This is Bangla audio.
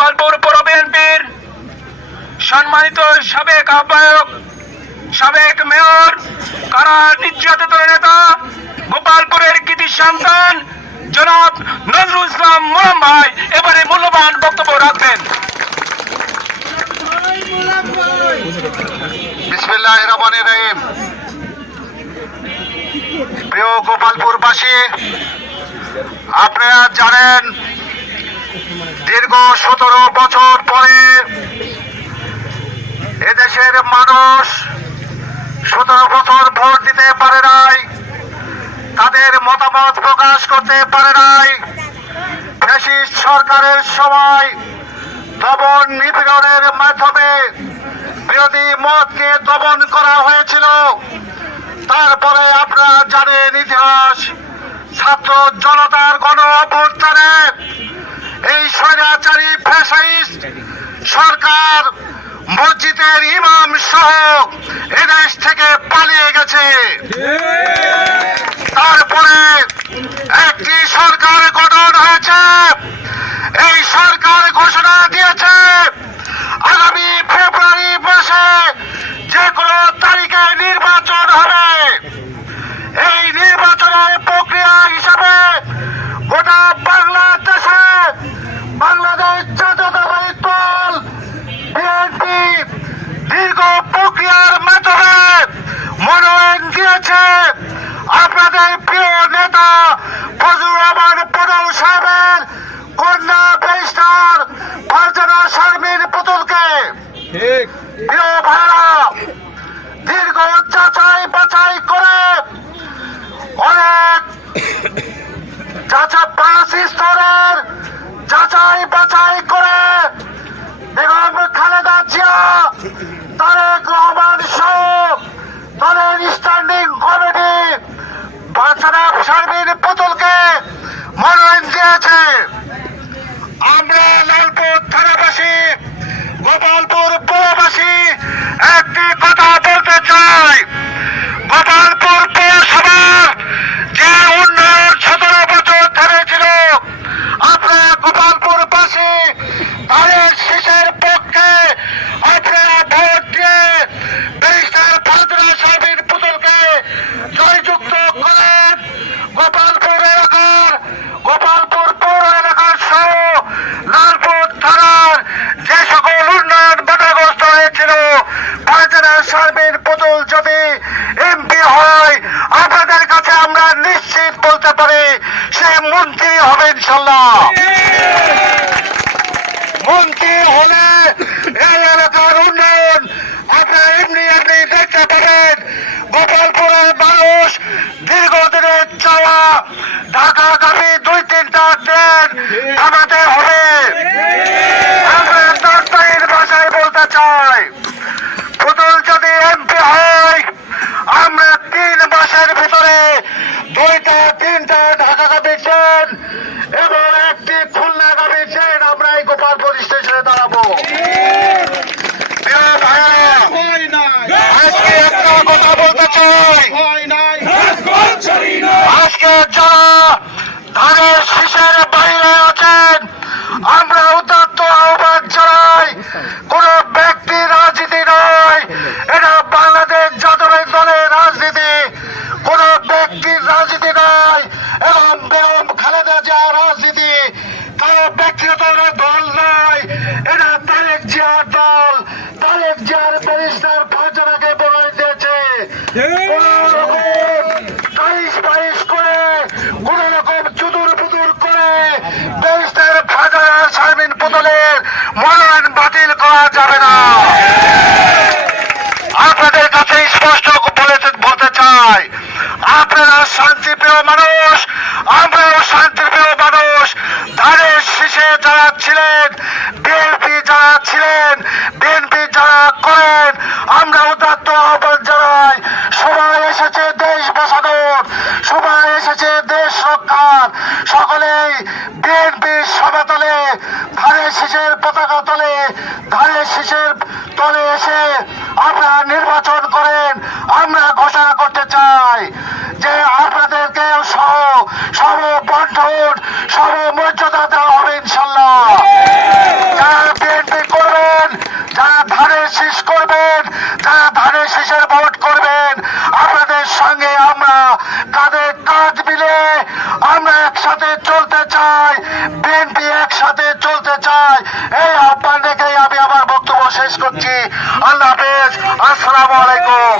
গোপালপুর পৌর বিএনপির সম্মানিত সাবেক আহ্বায়ক, সাবেক মেয়র, কারা নির্যাতিত নেতা? গোপালপুরের কৃতি সন্তান, জনাব নজরুল ইসলাম মোলাম ভাই, এবারে মূল্যবান বক্তব্য রাখবেন। বিসমিল্লাহ রহমান রহিম। প্রিয় গোপালপুরবাসী, আপনারা জানেন সতেরো বছর পরে এদেশের মানুষ সতেরো বছর ভোট দিতে পারে নাই, তাদের মতামত প্রকাশ করতে পারে নাই। ফ্যাসিস্ট সরকারের সময় দমন নিপীড়নের মাধ্যমে বিরোধী মতকে দমন করা হয়েছিল। তারপরে আপনারা জানেন ইতিহাস, ছাত্র জনতার গণ অভ্যুত্থানে স্বৈরাচারী ফ্যাসাইস্ট সরকার মসজিদের ইমাম সহ এদেশ থেকে পালিয়ে গেছে তারপরে একটি সরকার গঠন হয়েছে এই সরকার ঘোষণা দিয়েছে আগামী ফেব্রুয়ারি মাসে যে কোনো তারিখে নির্বাচন হবে এই নির্বাচনের প্রক্রিয়া হিসাবে গোটা বাংলাদেশে দল বিএনপি দীর্ঘ প্রক্রিয়ার মাধ্যমে মনোনয়ন দিয়েছে। আপনাদের প্রিয় নেতা ফজলুর রহমান পটল সাহেবের কন্যা ব্যারিস্টার ফারজানা শারমিন পুতুলকে প্রিয় ভাইরা দীর্ঘ যাচাই বাছাই করে অনেক যাচা পাঁচ স্তরের যাচাই বাছাই করে। বেগম খালেদা জিয়া তারেক রহমান সহ দলের স্ট্যান্ডিং কমিটি বাচ্চারা শারমিন পুতুলকে মনোনয়ন দিয়েছে আমরা লালপুর থানাবাসী গোপালপুর পৌরবাসী একটি কথা বলতে চাই গোপালপুর পৌরসভার যে উন্নয়ন সতেরো বছর ধরে ছিল আপনারা গোপালপুরবাসী তাদের শেষের পক্ষে আপনারা ভোট দিয়ে ব্যারিস্টার ফাজরা সাহেবের পুতুলকে জয়যুক্ত করেন গোপালপুর এলাকার গোপালপুর পৌর এলাকার সহ লালপুর থানার যে সকল উন্নয়ন বাধাগ্রস্ত হয়েছিল ফাজরা সাহেবের পুতুল যদি এমপি হয়। আপনাদের কাছে আমরা নিশ্চিত বলতে পারি, সে মন্ত্রী হবে ইনশাল্লাহ। মন্ত্রী হলে এই এলাকার উন্নয়ন আপনারা এমনি এমনি দেখতে পাবেন। গোপালপুরের মানুষ দীর্ঘদিনের চাওয়া, ঢাকাগামী দুই তিনটা ট্রেন থামাতে হবে আমরা দশটাইয়ের ভাষায় বলতে চাই পুতুল যদি এমপি হয় আমরা মাসের ভিতরে দুইটা তিনটা ঢাকাগামী ট্রেন এবং একটি খুলনাগামী ট্রেন আমরা এই গোপালপুর স্টেশনে দাঁড়াবো। প্রিয় আজকে একটা কথা বলতে চাই। আজকে যারা ধানের মনোনয়ন বাতিল করা যাবে না। আপনাদের কাছে স্পষ্ট বলে বলতে চাই, আপনারা শান্তিপ্রিয় মানুষ, আমরাও শান্তিপ্রিয় মানুষ। ধানের শীষে যারা ছিলেন, বিএনপি যারা ছিলেন, বিএনপি যারা করেন, আমরা উদাত্ত আহ্বান জানাই, সবাই এসেছে দেশ বাঁচানোর সবাই এসেছে দেশ রক্ষার। সকলেই বিএনপির সভাতলে শীষের পতাকা তলে, ধানের শীষের তলে এসে আপনারা নির্বাচন করেন। আমরা ঘোষণা করতে চাই যে আপনাদেরকে সহ সর্ববন্ধন, সর্বমর্যাদা দেওয়া কাদের কাজ মিলে আমরা একসাথে চলতে চাই, বিএনপি একসাথে চলতে চাই। এই আহ্বান রেখেই আমি আমার বক্তব্য শেষ করছি। আল্লাহ হাফেজ। আসসালামু আলাইকুম।